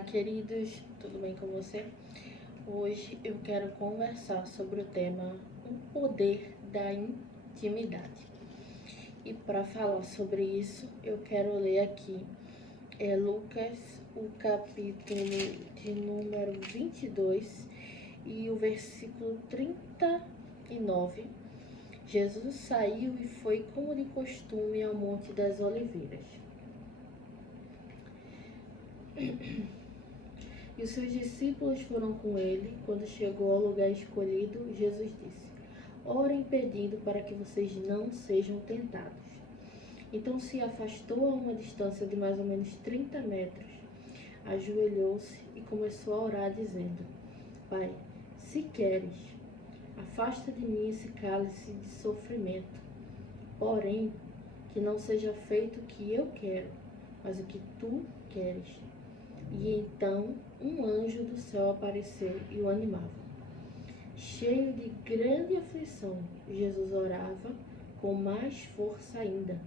Olá, queridos, tudo bem com você? Hoje eu quero conversar sobre o tema o poder da intimidade. E para falar sobre isso, eu quero ler aqui Lucas, o capítulo de número 22 e o versículo 39. Jesus saiu e foi como de costume ao Monte das Oliveiras. E os seus discípulos foram com ele. Quando chegou ao lugar escolhido, Jesus disse: Orem pedindo para que vocês não sejam tentados. Então se afastou a uma distância de mais ou menos 30 metros, ajoelhou-se e começou a orar, dizendo: Pai, se queres, afasta de mim esse cálice de sofrimento. Porém, que não seja feito o que eu quero, mas o que tu queres. E então um anjo do céu apareceu e o animava. Cheio de grande aflição, Jesus orava com mais força ainda.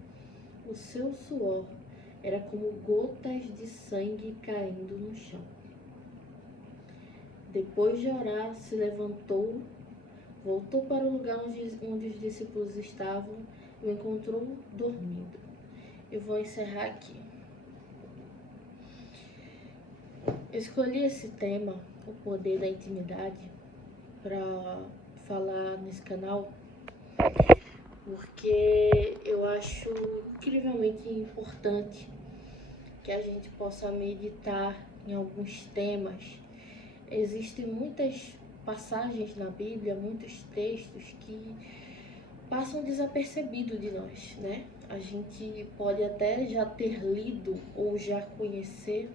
O seu suor era como gotas de sangue caindo no chão. Depois de orar, se levantou, voltou para o lugar onde os discípulos estavam e o encontrou dormindo. Eu vou encerrar aqui. Eu escolhi esse tema, o poder da intimidade, para falar nesse canal, porque eu acho incrivelmente importante que a gente possa meditar em alguns temas. Existem muitas passagens na Bíblia, muitos textos que passam desapercebido de nós, né? A gente pode até já ter lido ou já conhecer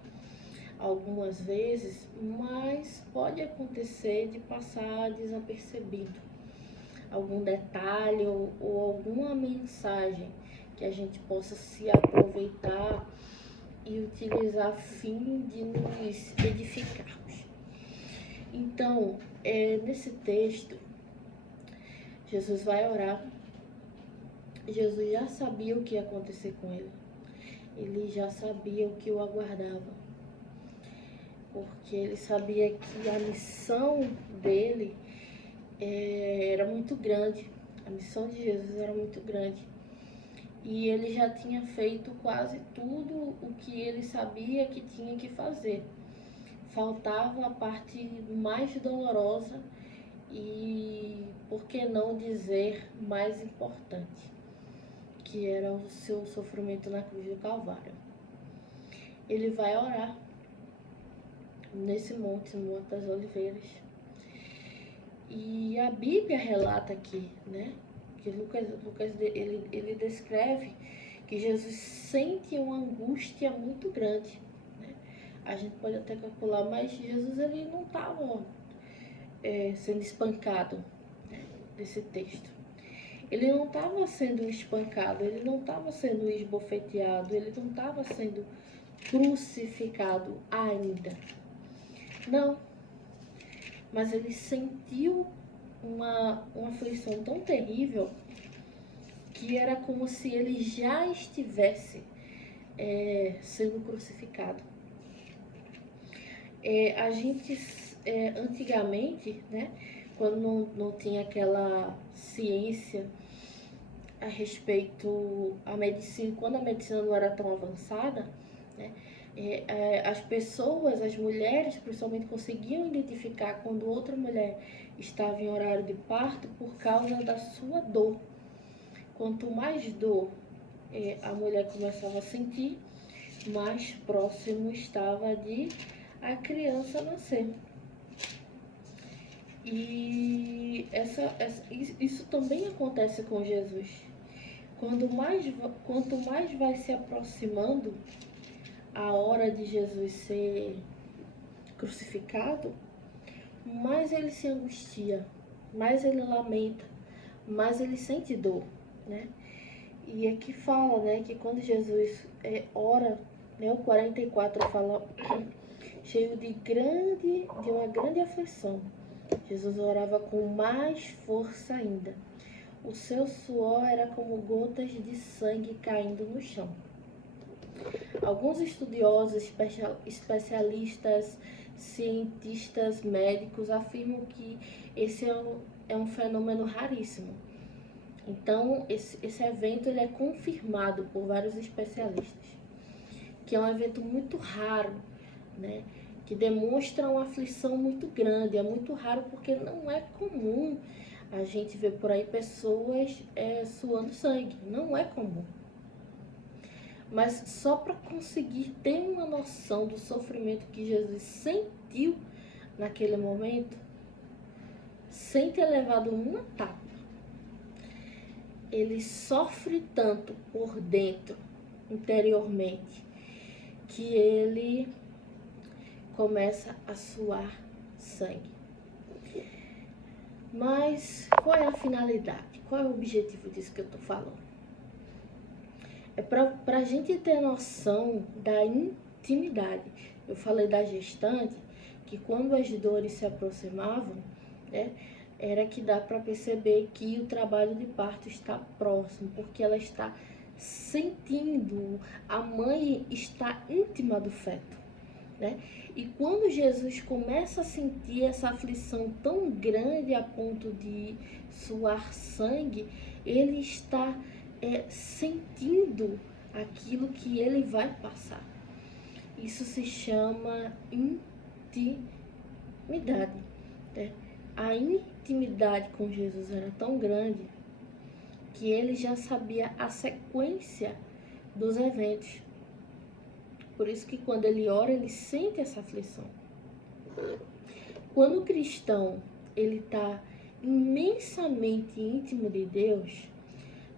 algumas vezes, mas pode acontecer de passar desapercebido algum detalhe ou alguma mensagem que a gente possa se aproveitar e utilizar a fim de nos edificarmos. Então, nesse texto, Jesus vai orar. Jesus já sabia o que ia acontecer com ele. Ele já sabia o que o aguardava. Porque ele sabia que a missão dele era muito grande. A missão de Jesus era muito grande. E ele já tinha feito quase tudo o que ele sabia que tinha que fazer. Faltava a parte mais dolorosa e, por que não dizer, mais importante, que era o seu sofrimento na cruz do Calvário. Ele vai orar nesse monte, no Monte das Oliveiras. E a Bíblia relata aqui, né, que Lucas ele descreve que Jesus sente uma angústia muito grande, né? A gente pode até calcular, mas Jesus ele não estava sendo espancado, né, desse texto. Ele não estava sendo espancado, ele não estava sendo esbofeteado, ele não estava sendo crucificado ainda. Não, mas ele sentiu uma aflição tão terrível que era como se ele já estivesse sendo crucificado. A gente, antigamente, né, quando não tinha aquela ciência a respeito da medicina, quando a medicina não era tão avançada, né, as pessoas, as mulheres principalmente, conseguiam identificar quando outra mulher estava em horário de parto por causa da sua dor. Quanto mais dor a mulher começava a sentir, mais próximo estava de a criança nascer. E isso também acontece com Jesus. Quanto mais vai se aproximando a hora de Jesus ser crucificado, mais ele se angustia, mais ele lamenta, mais ele sente dor, né? E aqui fala, né, que quando Jesus ora, né, o 44 fala cheio de uma grande aflição. Jesus orava com mais força ainda. O seu suor era como gotas de sangue caindo no chão. Alguns estudiosos, especialistas, cientistas médicos afirmam que esse é um fenômeno raríssimo. Então, esse evento ele é confirmado por vários especialistas, que é um evento muito raro, né? Que demonstra uma aflição muito grande. É muito raro porque não é comum a gente ver por aí pessoas suando sangue. Não é comum. Mas só para conseguir ter uma noção do sofrimento que Jesus sentiu naquele momento, sem ter levado uma tapa, ele sofre tanto por dentro, interiormente, que ele começa a suar sangue. Mas qual é a finalidade? Qual é o objetivo disso que eu estou falando? É para a gente ter noção da intimidade. Eu falei da gestante, que quando as dores se aproximavam, né, era que dá para perceber que o trabalho de parto está próximo, porque ela está sentindo, a mãe está íntima do feto, né? E quando Jesus começa a sentir essa aflição tão grande a ponto de suar sangue, ele está sentindo aquilo que ele vai passar. Isso se chama intimidade, né? A intimidade com Jesus era tão grande que ele já sabia a sequência dos eventos. Por isso que quando ele ora, ele sente essa aflição. Quando o cristão ele está imensamente íntimo de Deus,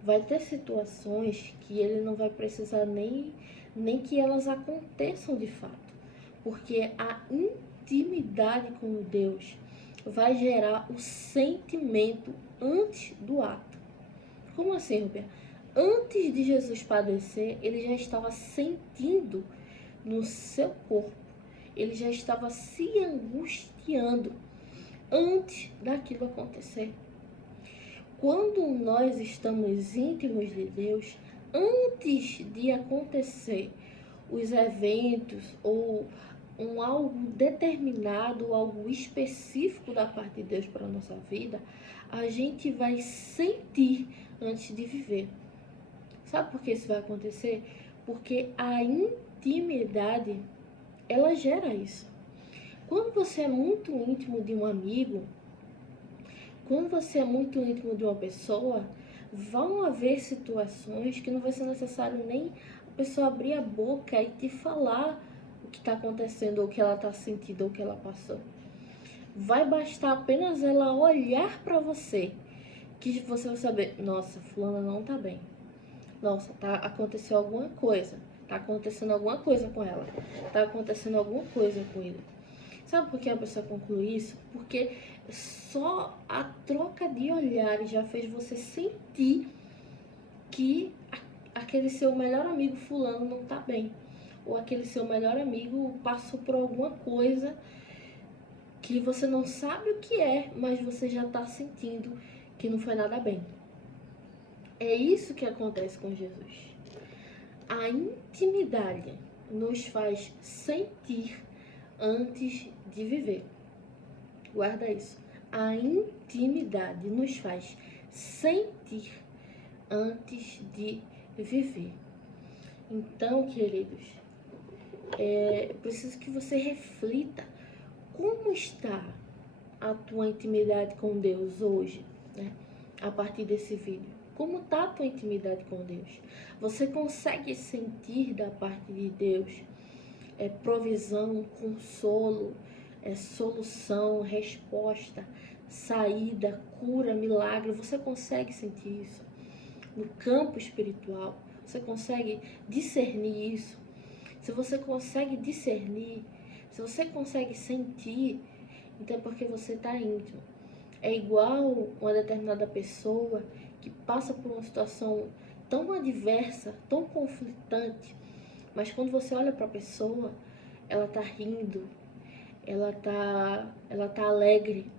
vai ter situações que ele não vai precisar nem que elas aconteçam de fato. Porque a intimidade com Deus vai gerar o sentimento antes do ato. Como assim, Rubia? Antes de Jesus padecer, ele já estava sentindo no seu corpo. Ele já estava se angustiando antes daquilo acontecer. Quando nós estamos íntimos de Deus, antes de acontecer os eventos ou algo determinado, algo específico da parte de Deus para a nossa vida, a gente vai sentir antes de viver. Sabe por que isso vai acontecer? Porque a intimidade, ela gera isso. Quando você é muito íntimo de um amigo, quando você é muito íntimo de uma pessoa, vão haver situações que não vai ser necessário nem a pessoa abrir a boca e te falar o que está acontecendo, ou o que ela está sentindo, ou o que ela passou. Vai bastar apenas ela olhar para você, que você vai saber, nossa, fulana não tá bem. Nossa, aconteceu alguma coisa. Tá acontecendo alguma coisa com ela. Tá acontecendo alguma coisa com ele. Sabe por que a pessoa conclui isso? Porque só a troca de olhares já fez você sentir que aquele seu melhor amigo fulano não tá bem. Ou aquele seu melhor amigo passou por alguma coisa que você não sabe o que é, mas você já tá sentindo que não foi nada bem. É isso que acontece com Jesus. A intimidade nos faz sentir antes de viver. Guarda isso. A intimidade nos faz sentir antes de viver. Então, queridos, preciso que você reflita como está a tua intimidade com Deus hoje, né? A partir desse vídeo. Como está a tua intimidade com Deus? Você consegue sentir da parte de Deus provisão, consolo, solução, resposta, saída, cura, milagre? Você consegue sentir isso? No campo espiritual, você consegue discernir isso? Se você consegue discernir, se você consegue sentir, então é porque você está íntimo. É igual uma determinada pessoa que passa por uma situação tão adversa, tão conflitante, mas quando você olha para a pessoa, ela tá rindo, ela tá alegre,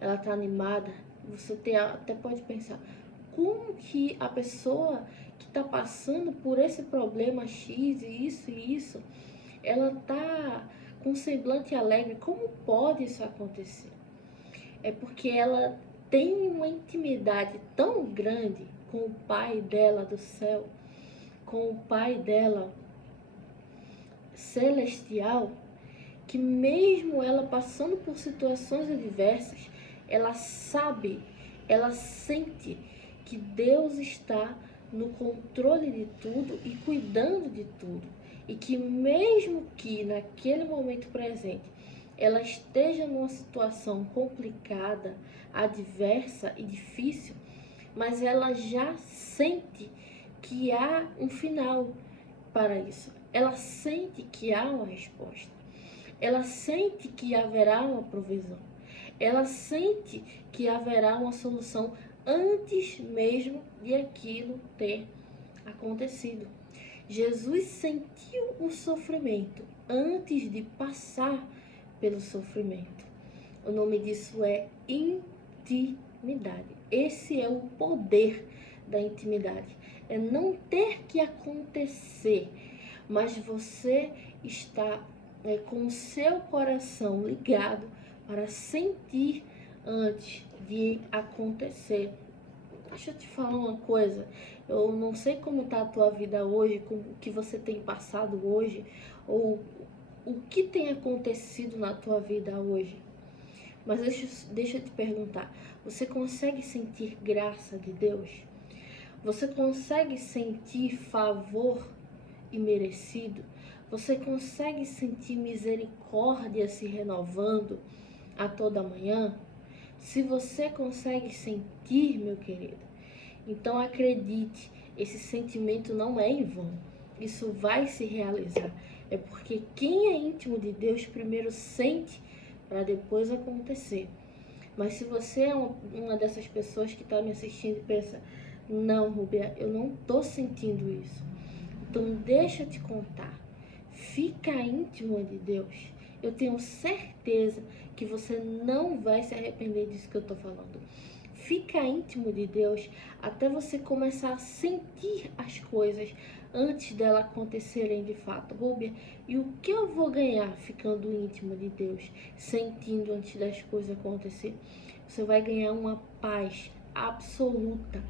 ela tá animada. Você até pode pensar, como que a pessoa que está passando por esse problema X e isso, ela está com um semblante alegre. Como pode isso acontecer? É porque ela tem uma intimidade tão grande com o Pai dela do céu, com o Pai dela celestial, que mesmo ela passando por situações adversas, ela sabe, ela sente que Deus está no controle de tudo e cuidando de tudo. E que mesmo que naquele momento presente ela esteja numa situação complicada, adversa e difícil, mas ela já sente que há um final para isso. Ela sente que há uma resposta. Ela sente que haverá uma provisão. Ela sente que haverá uma solução antes mesmo de aquilo ter acontecido. Jesus sentiu o sofrimento antes de passar pelo sofrimento. O nome disso é intimidade. Esse é o poder da intimidade. É não ter que acontecer, mas você está com o seu coração ligado para sentir antes de acontecer. Deixa eu te falar uma coisa. Eu não sei como está a tua vida hoje, como o que você tem passado hoje, ou o que tem acontecido na tua vida hoje. Mas deixa eu te perguntar, você consegue sentir graça de Deus? Você consegue sentir favor imerecido? Você consegue sentir misericórdia se renovando a toda manhã? Se você consegue sentir, meu querido, então acredite, esse sentimento não é em vão. Isso vai se realizar. É porque quem é íntimo de Deus primeiro sente para depois acontecer. Mas se você é uma dessas pessoas que está me assistindo e pensa, não, Rúbia, eu não estou sentindo isso. Então deixa eu te contar. Fica íntimo de Deus. Eu tenho certeza que você não vai se arrepender disso que eu estou falando. Fica íntimo de Deus até você começar a sentir as coisas antes delas acontecerem de fato. Rúbia, e o que eu vou ganhar ficando íntimo de Deus, sentindo antes das coisas acontecerem? Você vai ganhar uma paz absoluta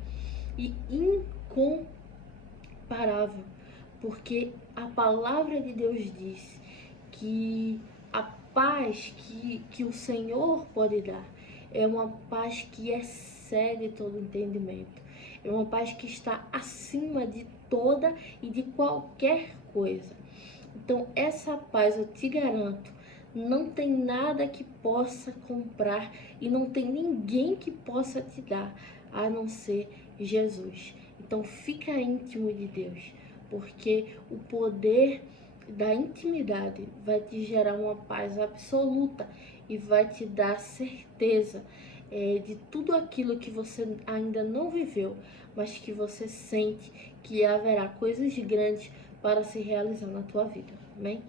e incomparável, porque a palavra de Deus diz que a paz que o Senhor pode dar é uma paz que excede todo entendimento. É uma paz que está acima de toda e de qualquer coisa. Então, essa paz, eu te garanto, não tem nada que possa comprar e não tem ninguém que possa te dar, a não ser Jesus. Então, fica íntimo de Deus, porque o poder da intimidade vai te gerar uma paz absoluta e vai te dar certeza de tudo aquilo que você ainda não viveu, mas que você sente que haverá coisas grandes para se realizar na tua vida. Amém?